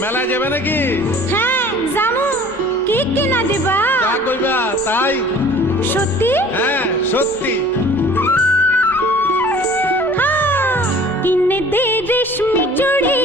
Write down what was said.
মেলায় যাবে নাকি? হ্যাঁ জামু। কি কিনা দিবা? যা কইবা তাই। সত্যি? হ্যাঁ সত্যি। কিনে দে রেশমি চুড়ি